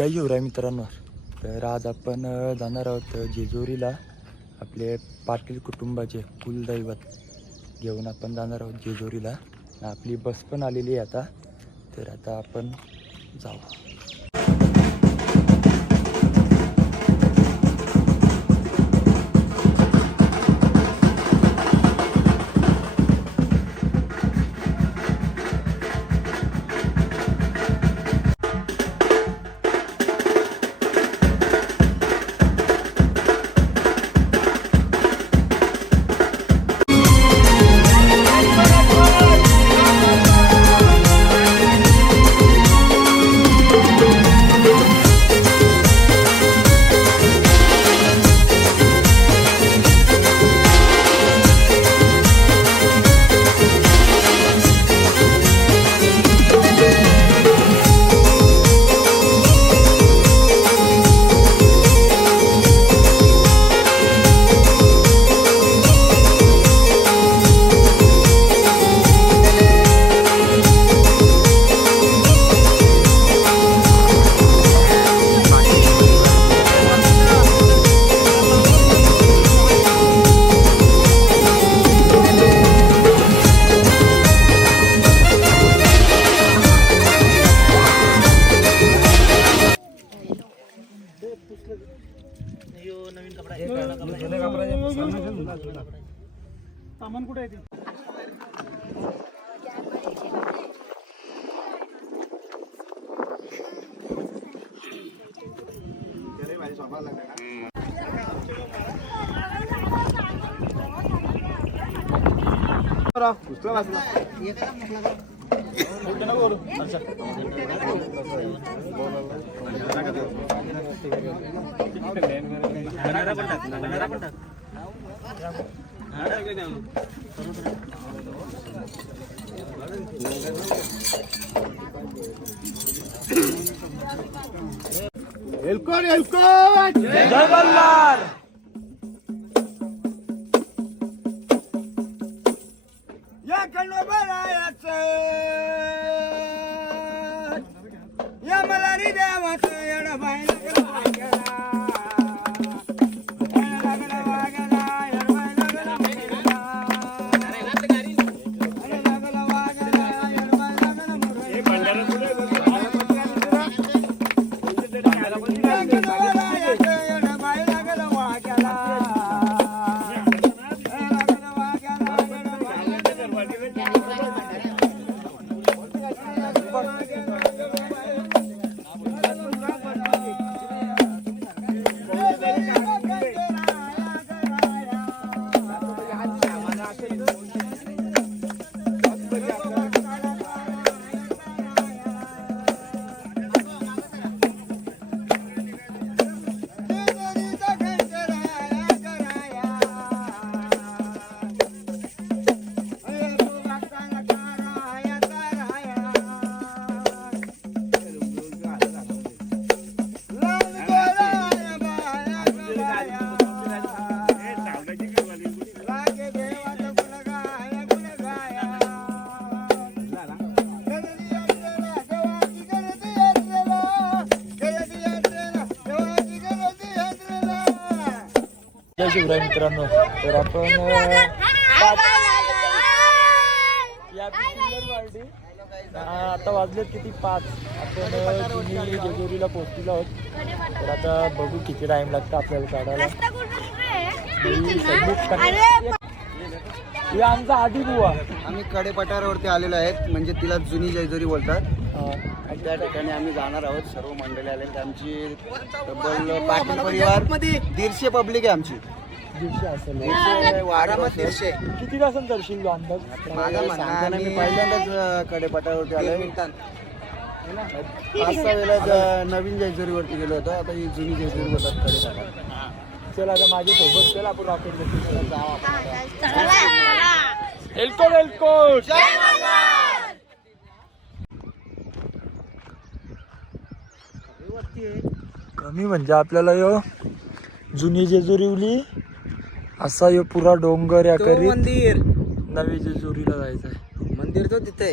जय शिवराय मित्रांनो. तर आज आपण जाणार आहोत जेजुरीला. आपले पाटील कुटुंबाचे कुलदैवत घेऊन आपण जाणार आहोत जेजुरीला. आपली बस पण आलेली आहे आता. तर आता आपण जाऊ. सामान कुठे आहे? एलकोन एलकोन जय मल्हार. या खंडोबारायाचं या मलारी देवाचं येणं बाई जय शिवराय मित्रांनो. तर आपण आता वाजलेत किती 5. आपण जुनी जेजुरीला पोहोचलेलो आहोत. तर आता बघू किती टाइम लागतं आपल्याला काढायला. हे आमचा आधी बुवा. आम्ही कडेपठारावरती आलेलो आहेत, म्हणजे तिला जुनी जेजुरी बोलतात. त्या ठिकाणी आम्ही जाणार आहोत. सर्व मंडळी आलेली आमची. तब्बल पाटील परिवार 150 पब्लिक आहे आमची. 150 असेल. 150 किती तासांत दर्शन अंदाज? मी पहिल्यांदाच कडेपठारावरती आलोय. 5-6 वेळा नवीन जेजुरीवरती गेलो होतो. आता ही जुनी जेजुरी बोलतात कडेपठार. चला आता माझ्या सोबत चला आपण रॉकेट घेऊन एलकोन एलकोन. कमी म्हणजे आपल्याला यो जुनी जेजुरीवली असा यो पुरा डोंगर या करीत मंदिर नवी जेजुरीला जायचं आहे. मंदिर तो तिथे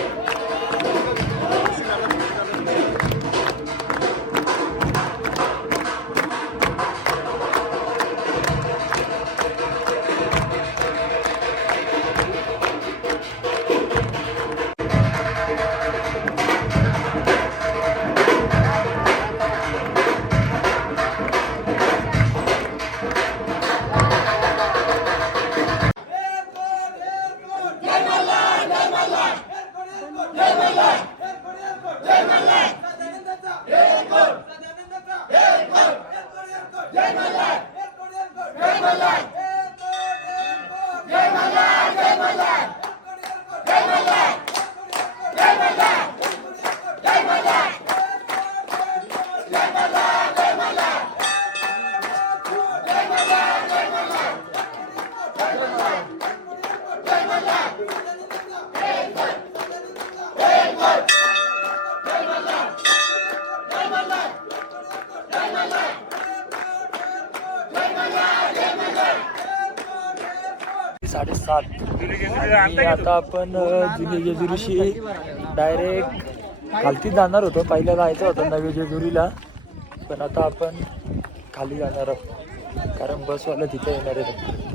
7:30 आणि आता आपण जुनी जेजुरीशी डायरेक्ट खालती जाणार होतो. पहिला जायचं होतं नवी जेजुरीला, पण आता आपण खाली जाणार आहोत कारण बसवाला तिथे येणार आहे.